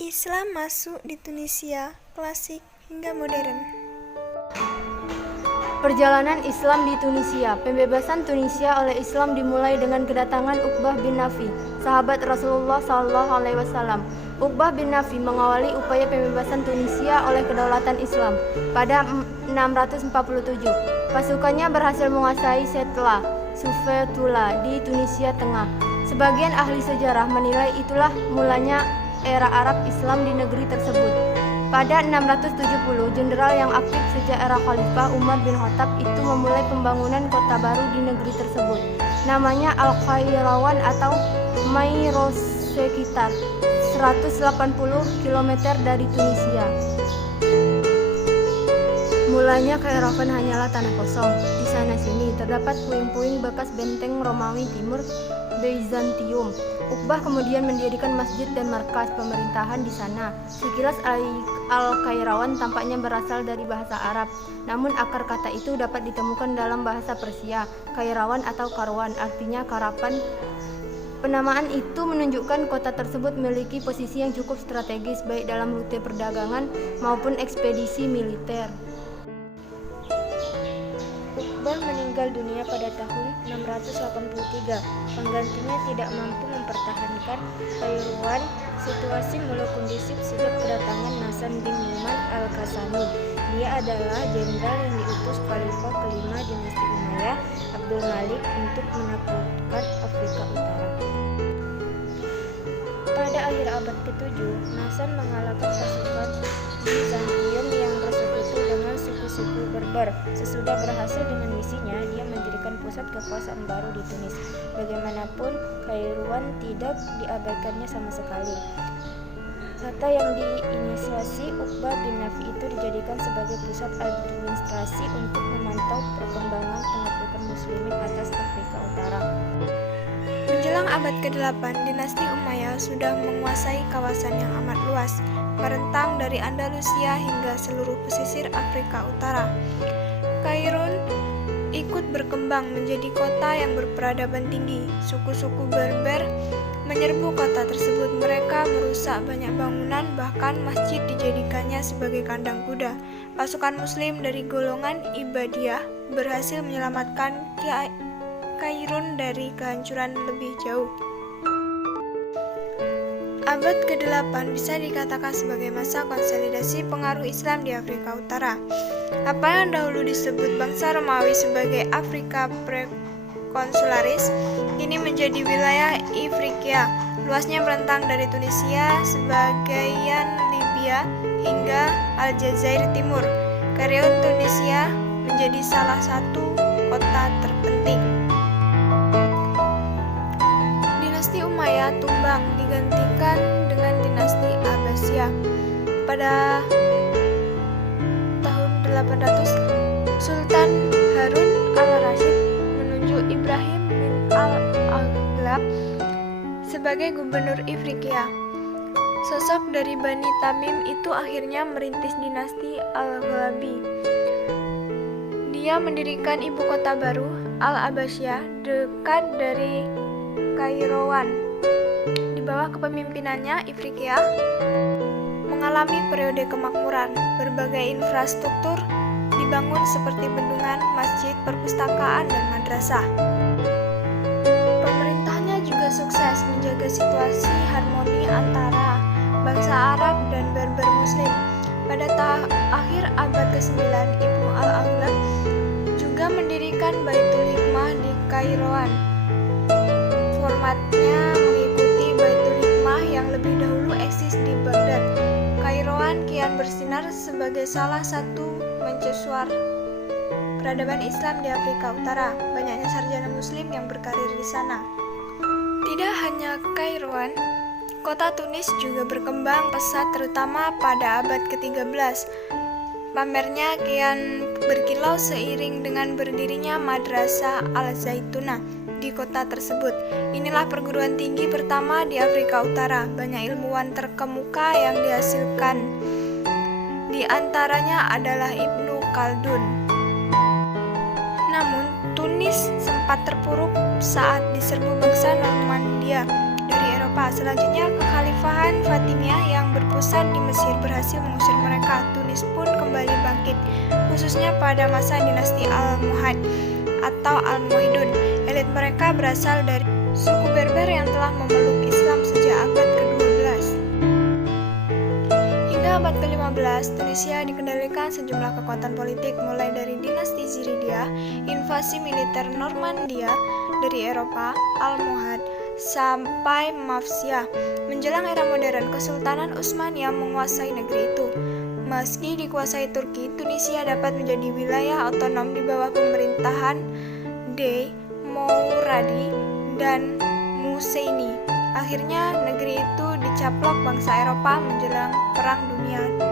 Islam masuk di Tunisia, klasik hingga modern. Perjalanan Islam di Tunisia. Pembebasan Tunisia oleh Islam dimulai dengan kedatangan Uqbah bin Nafi, sahabat Rasulullah SAW. Uqbah bin Nafi mengawali upaya pembebasan Tunisia oleh kedaulatan Islam pada 647. Pasukannya berhasil menguasai Setla, Sufetula di Tunisia Tengah. Sebagian ahli sejarah menilai itulah mulanya era Arab Islam di negeri tersebut. Pada 670, jenderal yang aktif sejak era Khalifah Umar bin Khattab itu memulai pembangunan kota baru di negeri tersebut. Namanya Al-Qairawan atau Mayros, sekitar 180 km dari Tunisia. Mulanya Qairawan hanyalah tanah kosong. Di sana-sini terdapat puing-puing bekas benteng Romawi Timur Bizantium. Uqbah kemudian mendirikan masjid dan markas pemerintahan di sana. Sekilas Al-Qairawan tampaknya berasal dari bahasa Arab, namun akar kata itu dapat ditemukan dalam bahasa Persia. Qairawan atau Karwan artinya karapan. Penamaan itu menunjukkan kota tersebut memiliki posisi yang cukup strategis baik dalam rute perdagangan maupun ekspedisi militer. Uqbah meninggal dunia pada tahun 683. Penggantinya tidak mampu mempertahankan Qairawan. Situasi mulai kondusif sejak kedatangan Hasan bin Numan al-Kasani. Dia adalah jenderal yang diutus Khalifah kelima dinasti Umayyah, Abdul Malik, untuk menaklukkan Afrika Utara. Pada akhir abad ke-7, Hasan mengalahkan pasukan Bizantium yang bersekutu dengan suku-suku Berber. Sesudah berhasil dengan misinya, dia mendirikan pusat kekuasaan baru di Tunis. Bagaimanapun, Qairawan tidak diabaikannya sama sekali. Kota yang diinisiasi Uqbah bin Nafi itu dijadikan sebagai pusat administrasi untuk memantau perkembangan penaklukan muslimin atas Afrika Utara. Menjelang abad ke-8, dinasti Umayyah sudah menguasai kawasan yang amat luas, merentang dari Andalusia hingga seluruh pesisir Afrika Utara. Kairun ikut berkembang menjadi kota yang berperadaban tinggi. Suku-suku Berber menyerbu kota tersebut. Mereka merusak banyak bangunan, bahkan masjid dijadikannya sebagai kandang kuda. Pasukan muslim dari golongan Ibadiyah berhasil menyelamatkan Kairun dari kehancuran lebih jauh. Abad ke-8 bisa dikatakan sebagai masa konsolidasi pengaruh Islam di Afrika Utara. Apa yang dahulu disebut bangsa Romawi sebagai Afrika Prekonsularis kini menjadi wilayah Ifriqiya. Luasnya merentang dari Tunisia, sebagian Libya hingga Aljazair Timur. Kairun, Tunisia menjadi salah satu kota terpenting. Dinasti Umayyah tumbang digantikan dengan dinasti Abbasiyah. Pada tahun 800, Sultan Harun al-Rashid menunjuk Ibrahim bin al-Aghlab sebagai gubernur Ifriqiya. Sosok dari Bani Tamim itu akhirnya merintis dinasti Al-Ghlabi. Dia mendirikan ibu kota baru, Al-Abbasiyah, dekat dari Qairawan. Di bawah kepemimpinannya, Ifriqiya mengalami periode kemakmuran. Berbagai infrastruktur dibangun seperti bendungan, masjid, perpustakaan, dan madrasah. Pemerintahnya juga sukses menjaga situasi harmoni antara bangsa Arab dan Berber Muslim. Pada akhir abad ke-9, Ibnu al-Aghlab juga mendirikan Baitul Hikmah di Qairawan. Formatnya mengikuti Baitul Hikmah yang lebih dahulu eksis di Baghdad. Qairawan kian bersinar sebagai salah satu mercusuar peradaban Islam di Afrika Utara. Banyaknya sarjana muslim yang berkarir di sana. Tidak hanya Qairawan, kota Tunis juga berkembang pesat terutama pada abad ke-13. Pamernya kian berkilau seiring dengan berdirinya Madrasah Al-Zaitunah di kota tersebut. Inilah perguruan tinggi pertama di Afrika Utara. Banyak ilmuwan terkemuka yang dihasilkan. Di antaranya adalah Ibnu Khaldun. Namun, Tunis sempat terpuruk saat diserbu bangsa Normandia dari Eropa Eropa. Selanjutnya, kekhalifahan Fatimiyah yang berpusat di Mesir berhasil mengusir mereka. Tunis pun kembali bangkit, khususnya pada masa dinasti Almohad atau Almohidun. Elit mereka berasal dari suku Berber yang telah memeluk Islam sejak abad ke-12. Hingga abad ke-15, Tunisia dikendalikan sejumlah kekuatan politik, mulai dari dinasti Ziridiyah, invasi militer Normandia dari Eropa, Almohad, sampai Mafsyah. Menjelang era modern, Kesultanan Utsmaniyah menguasai negeri itu. Meski dikuasai Turki, Tunisia dapat menjadi wilayah otonom di bawah pemerintahan de Mouradi dan Museini. Akhirnya, negeri itu dicaplok bangsa Eropa menjelang Perang Dunia